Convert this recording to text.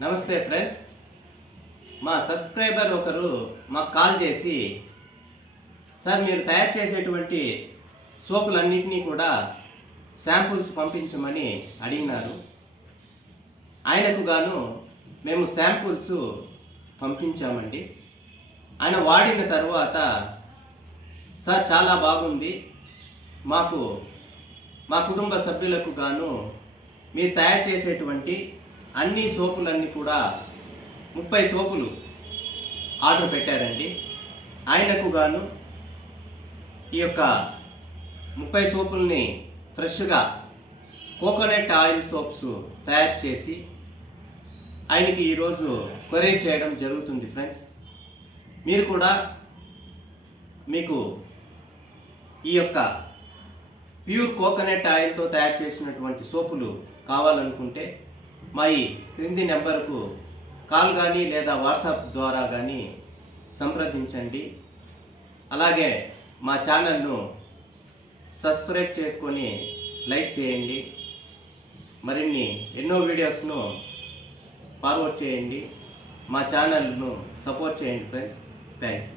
నమస్తే ఫ్రెండ్స్. మా సబ్స్క్రైబర్ ఒకరు మాకు కాల్ చేసి, సార్ మీరు తయారు చేసేటువంటి సోపులన్నింటినీ కూడా శాంపుల్స్ పంపించమని అడిగినారు. ఆయనకు గాను మేము శాంపుల్స్ పంపించామండి. ఆయన వాడిన తర్వాత, సార్ చాలా బాగుంది, మాకు మా కుటుంబ సభ్యులకు గాను మీరు తయారు చేసేటువంటి అన్ని సోపులన్నీ కూడా 30 సోపులు ఆర్డర్ పెట్టారండి. ఆయనకు గాను ఈ యొక్క 30 సోపుల్ని ఫ్రెష్గా కోకోనట్ ఆయిల్ సోప్స్ తయారు చేసి ఆయనకి ఈరోజు కొరియర్ చేయడం జరుగుతుంది. ఫ్రెండ్స్, మీరు కూడా మీకు ఈ యొక్క ప్యూర్ కోకోనట్ ఆయిల్తో తయారు చేసినటువంటి సోపులు కావాలనుకుంటే మా ఈ క్రింది నెంబర్కు కాల్ కానీ లేదా వాట్సాప్ ద్వారా కానీ సంప్రదించండి. అలాగే మా ఛానల్ను సబ్స్క్రైబ్ చేసుకొని లైక్ చేయండి. మరిన్ని ఎన్నో వీడియోస్ను ఫార్వర్డ్ చేయండి. మా ఛానల్ను సపోర్ట్ చేయండి ఫ్రెండ్స్. Thank you.